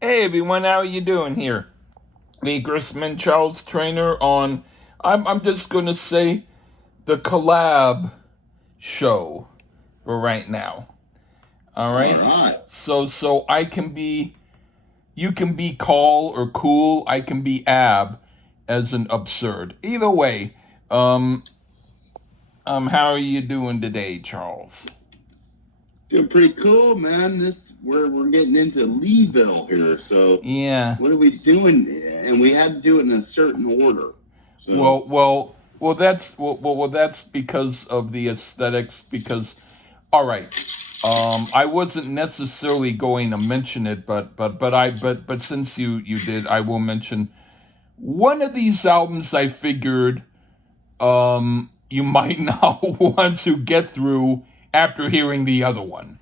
Hey everyone, how are you doing here? The Grossman Charles Traynor on, I'm just gonna say, the collab show for right now. All All right. right. So I can be, you can be Call or Cool. I can be Ab, as an absurd. Either way, um, how are you doing today, Charles? Doing pretty cool, man. This we're getting into Leeville here. So Yeah. what are we doing? And we had to do it in a certain order. So That's because of the aesthetics. Because, all right, I wasn't necessarily going to mention it, but since you did, I will mention one of these albums. I figured you might not want to get through after hearing the other one.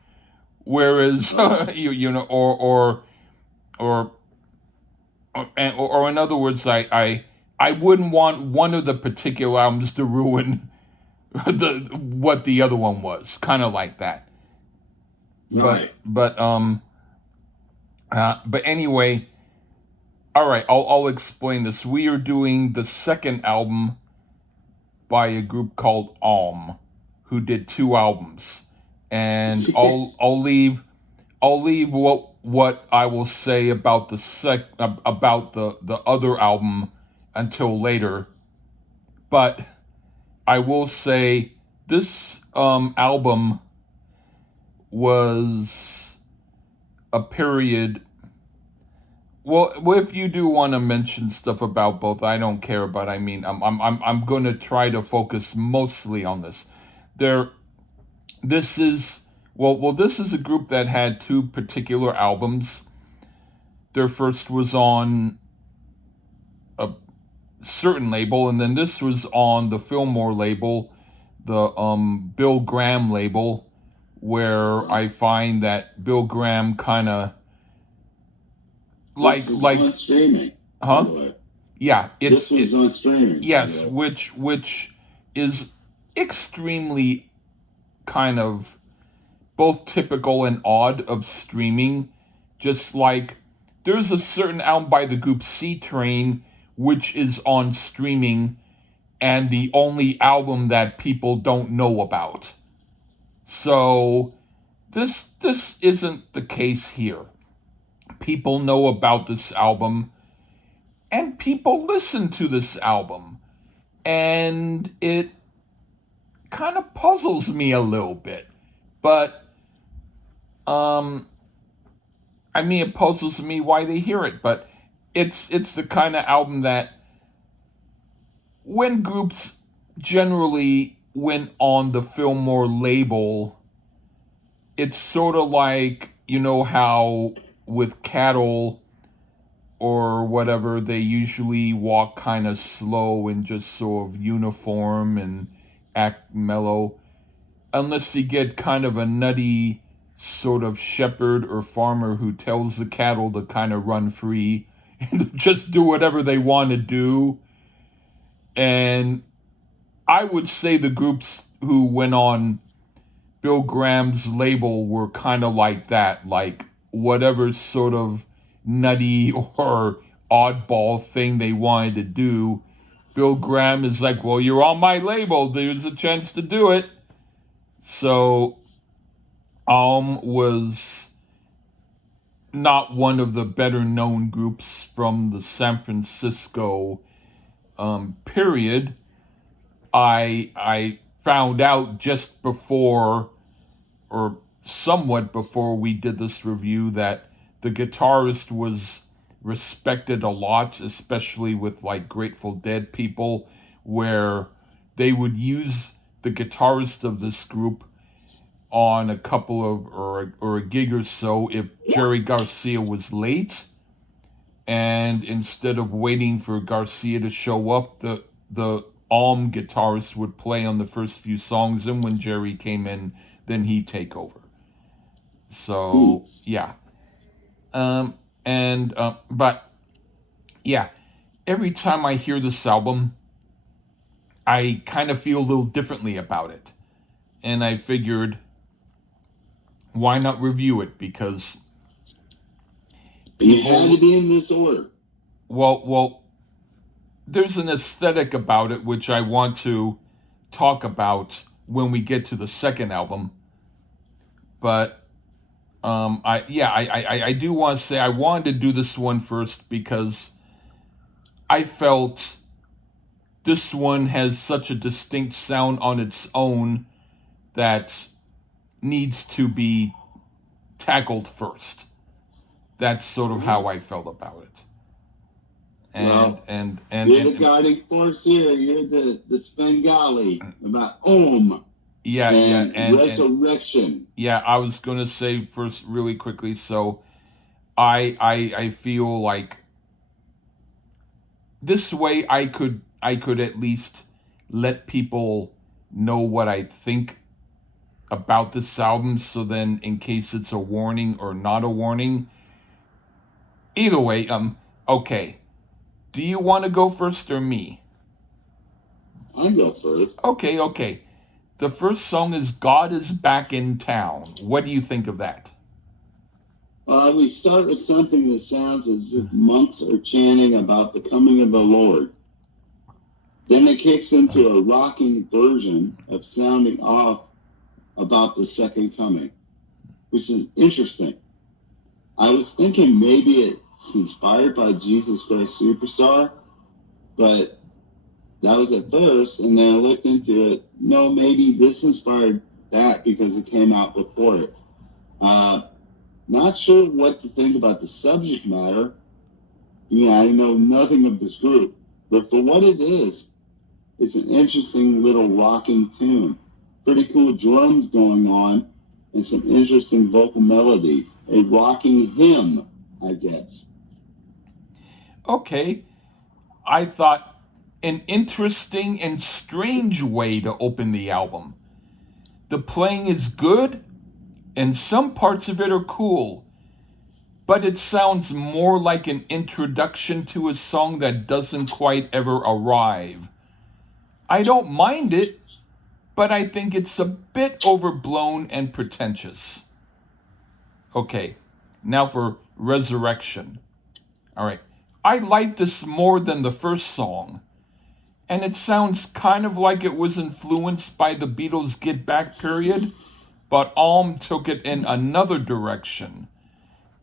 Whereas oh, you know, or or in other words, I wouldn't want one of the particular albums to ruin what the other one was, kind of like that. But right. but um but anyway, all right, I'll explain this. We are doing the second album by a group called who did two albums, and I'll leave what I will say about about the other album until later. But I will say this album was a period. Well, if you do want to mention stuff about both, I don't care. But I mean, I'm going to try to focus mostly on this. There, this is this is a group that had two particular albums. Their first was on a certain label, and then this was on the Fillmore label, the Bill Graham label, where I find that Bill Graham kind of This is like on streaming, by huh the way. yeah This it one's on streaming, by the yes way. which is extremely kind of both typical and odd of streaming. Just like there's a certain album by the group C Train which is on streaming and the only album that people don't know about. So this isn't the case here. People know about this album and people listen to this album, and it kind of puzzles me a little bit. But um I mean, it puzzles me why they hear it, but it's the kind of album that when groups generally went on the Fillmore label, it's sort of like, you know how with Cattle or whatever, they usually walk kind of slow and just sort of uniform and act mellow, unless you get kind of a nutty sort of shepherd or farmer who tells the cattle to kind of run free and just do whatever they want to do. And I would say the groups who went on Bill Graham's label were kind of like that, like whatever sort of nutty or oddball thing they wanted to do. Bill Graham is like, well, you're on my label. There's a chance to do it. So, was not one of the better known groups from the San Francisco period. I found out just before, or somewhat before we did this review, that the guitarist was respected a lot, especially with like Grateful Dead people, where they would use the guitarist of this group on a couple of or a gig or so if Jerry Garcia was late, and instead of waiting for Garcia to show up, the guitarist would play on the first few songs, and when Jerry came in, then he'd take over. Hmm. So yeah, and but yeah, every time I hear this album, I kind of feel a little differently about it, and I figured why not review it, because You had to people, be in this order. well, there's an aesthetic about it which I want to talk about when we get to the second album. But I do want to say I wanted to do this one first because I felt this one has such a distinct sound on its own that needs to be tackled first. That's sort of how I felt about it. You're the guiding force here. You're the Svengali about Om. And resurrection. I was going to say first really quickly. So I feel like this way I could at least let people know what I think about this album. So then, in case it's a warning or not a warning, either way, okay. Do you want to go first or me? I go first. Okay. The first song is God is Back in Town. What do you think of that? We start with something that sounds as if monks are chanting about the coming of the Lord. Then it kicks into a rocking version of sounding off about the second coming, which is interesting. I was thinking maybe it's inspired by Jesus Christ Superstar, but that was at first, and then I looked into it. No, maybe this inspired that because it came out before it. Not sure what to think about the subject matter. I know nothing of this group, but for what it is, it's an interesting little rocking tune. Pretty cool drums going on, and some interesting vocal melodies. A rocking hymn, I guess. Okay. I thought an interesting and strange way to open the album. The playing is good, and some parts of it are cool, but it sounds more like an introduction to a song that doesn't quite ever arrive. I don't mind it, but I think it's a bit overblown and pretentious. Okay, now for Resurrection. All right, I like this more than the first song, and it sounds kind of like it was influenced by the Beatles' Get Back period, but Alm took it in another direction,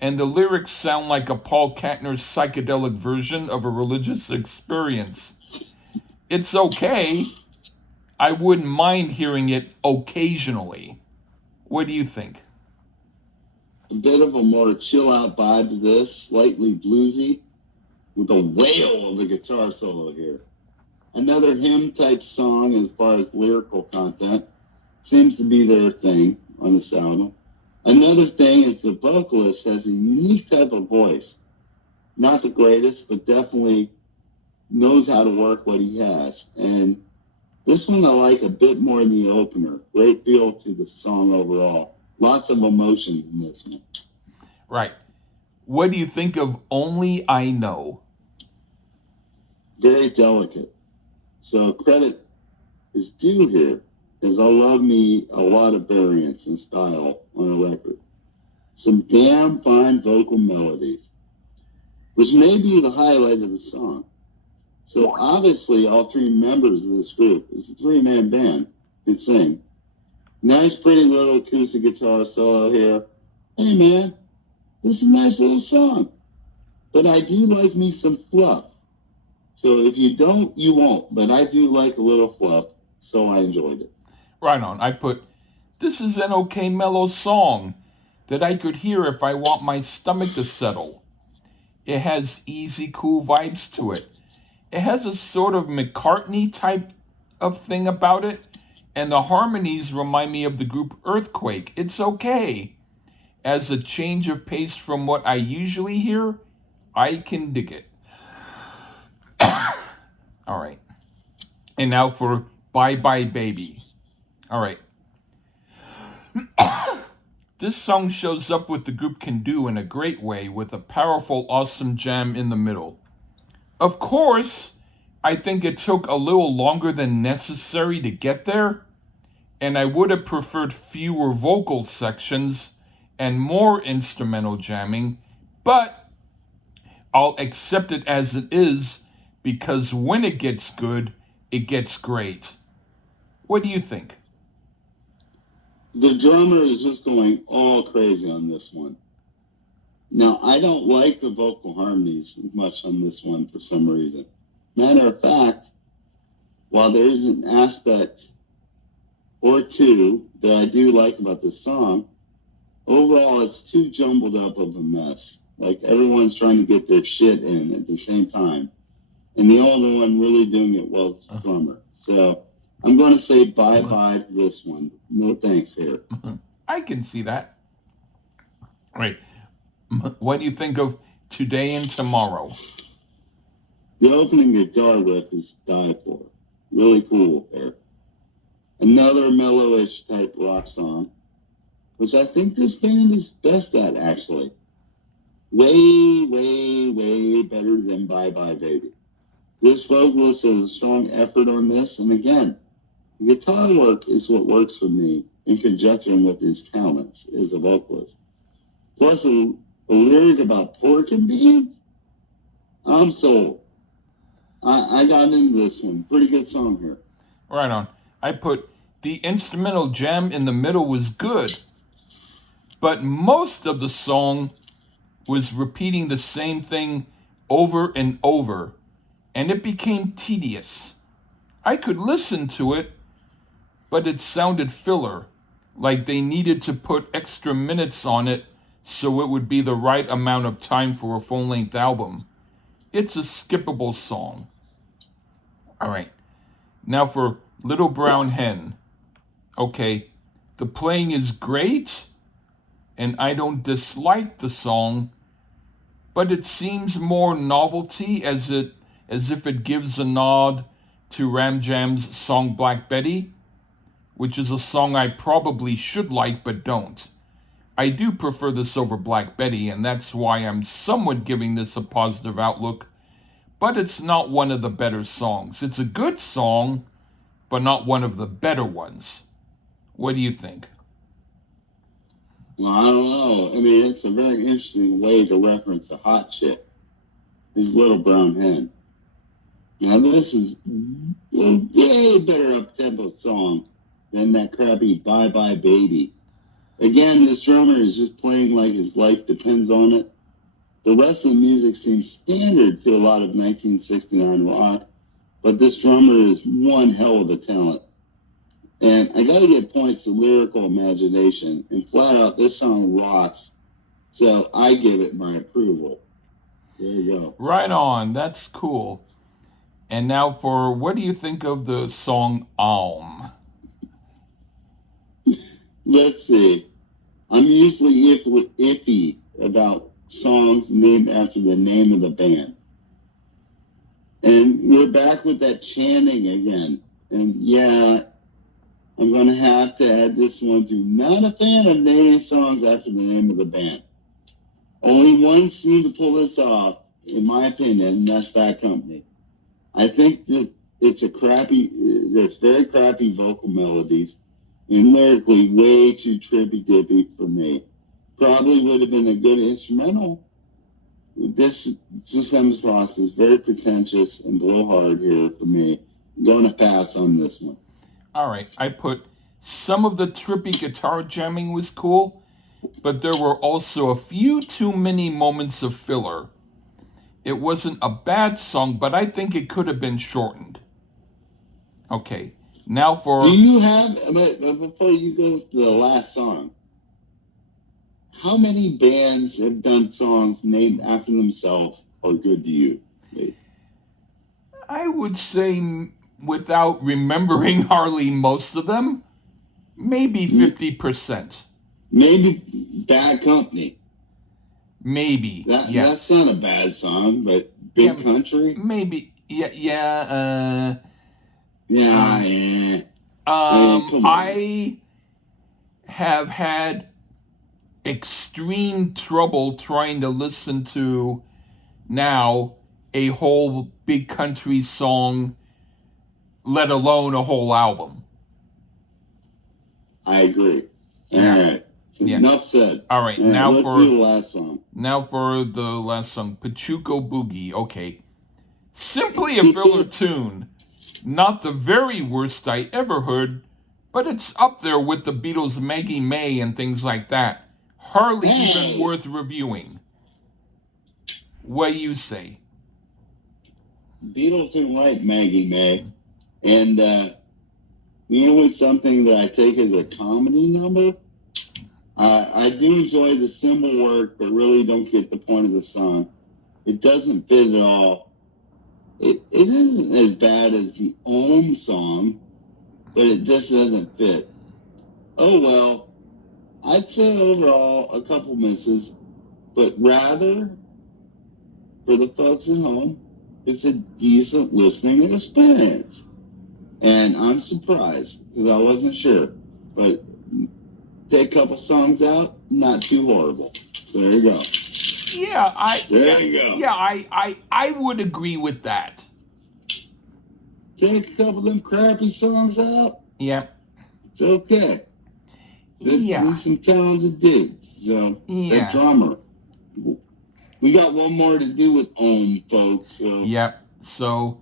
and the lyrics sound like a Paul Kantner psychedelic version of a religious experience. It's okay. I wouldn't mind hearing it occasionally. What do you think? A bit of a more chill-out vibe to this, slightly bluesy, with a whale of a guitar solo here. Another hymn-type song as far as lyrical content. Seems to be their thing on this album. Another thing is the vocalist has a unique type of voice. Not the greatest, but definitely knows how to work what he has. And this one I like a bit more than the opener. Great feel to the song overall. Lots of emotion in this one. Right. What do you think of Only I Know? Very delicate. So credit is due here, because I love me a lot of variance and style on a record. Some damn fine vocal melodies, which may be the highlight of the song. So obviously all three members of this group, it's a three-man band, can sing. Nice pretty little acoustic guitar solo here. Hey man, this is a nice little song. But I do like me some fluff. So if you don't, you won't. But I do like a little fluff, so I enjoyed it. Right on. I put, this is an okay mellow song that I could hear if I want my stomach to settle. It has easy, cool vibes to it. It has a sort of McCartney type of thing about it, and the harmonies remind me of the group Earthquake. It's okay. As a change of pace from what I usually hear, I can dig it. All right. And now for Bye Bye Baby. All right. This song shows up what the group can do in a great way with a powerful, awesome jam in the middle. Of course, I think it took a little longer than necessary to get there, and I would have preferred fewer vocal sections and more instrumental jamming, but I'll accept it as it is because when it gets good, it gets great. What do you think? The drummer is just going all crazy on this one. Now, I don't like the vocal harmonies much on this one for some reason. Matter of fact, while there is an aspect or two that I do like about this song, overall it's too jumbled up of a mess. Like everyone's trying to get their shit in at the same time. And the only one really doing it well is the drummer. So I'm going to say bye-bye to this one. No thanks here. I can see that. All right. What do you think of Today and Tomorrow? The opening guitar riff is die for. Really cool there. Another mellowish type rock song, which I think this band is best at, actually. Way, way, way better than Bye Bye Baby. This vocalist has a strong effort on this, and again, the guitar work is what works for me in conjunction with his talents as a vocalist. Plus, a lyric about pork and beans? I'm sold. I got into this one. Pretty good song here. Right on. I put the instrumental jam in the middle was good, but most of the song was repeating the same thing over and over, and it became tedious. I could listen to it, but it sounded filler, like they needed to put extra minutes on it so it would be the right amount of time for a full-length album. It's a skippable song. All right, now for Little Brown Hen. Okay, the playing is great, and I don't dislike the song, but it seems more novelty as if it gives a nod to Ram Jam's song Black Betty, which is a song I probably should like but don't. I do prefer this over Black Betty, and that's why I'm somewhat giving this a positive outlook, but it's not one of the better songs. It's a good song, but not one of the better ones. What do you think? Well, I don't know. I mean, it's a very interesting way to reference a hot chick, his Little Brown Hen. Now, this is a way better up-tempo song than that crappy Bye Bye Baby. Again, this drummer is just playing like his life depends on it. The rest of the music seems standard to a lot of 1969 rock, but this drummer is one hell of a talent. And I got to give points to lyrical imagination, and flat out, this song rocks. So I give it my approval. There you go. Right on, that's cool. And now for what do you think of the song Alm? Let's see. I'm usually iffy about songs named after the name of the band. And we're back with that chanting again. And yeah, I'm going to have to add this one to not a fan of naming songs after the name of the band. Only one seemed to pull this off, in my opinion, and that's Bad Company. I think that there's very crappy vocal melodies, and lyrically way too trippy-dippy for me. Probably would have been a good instrumental. This just comes across as very pretentious and blowhard here for me. I'm going to pass on this one. All right, I put some of the trippy guitar jamming was cool, but there were also a few too many moments of filler. It wasn't a bad song, but I think it could have been shortened. Okay, now for... Do you have, but before you go to the last song, how many bands have done songs named after themselves are good to you? I would say, without remembering hardly most of them, maybe 50%. Maybe Bad Company. Maybe, yes. That's not a bad song, but Big Country? Maybe, yeah. I have had extreme trouble trying to listen to now a whole Big Country song, let alone a whole album. I agree. Yeah. All right. Yeah. Enough said. All right, Yeah, let's do the last song. Now for the last song, Pachuco Boogie. Okay. Simply a filler tune. Not the very worst I ever heard, but it's up there with the Beatles' Maggie May and things like that. Hardly even worth reviewing. What you say? Beatles didn't write Maggie May. And you know what's something that I take as a comedy number? I do enjoy the cymbal work, but really don't get the point of the song. It doesn't fit at all. It isn't as bad as the Ohm song, but it just doesn't fit. Oh well, I'd say overall a couple misses, but rather for the folks at home, it's a decent listening experience. And I'm surprised because I wasn't sure, but take a couple songs out, not too horrible. So there you go. Yeah, there you go. Yeah, I would agree with that. Take a couple of them crappy songs out. Yeah. It's okay. There's some talented dudes. So that drummer. We got one more to do with Ohm, folks. So. Yep. So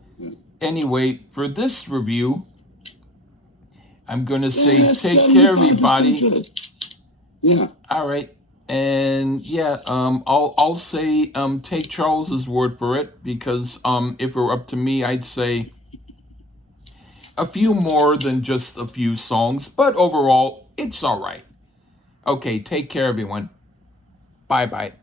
anyway, for this review, I'm going to say take care, everybody. Yeah. All right. And I'll say take Charles's word for it, because if it were up to me, I'd say a few more than just a few songs, but overall, it's all right. Okay, take care, everyone. Bye-bye.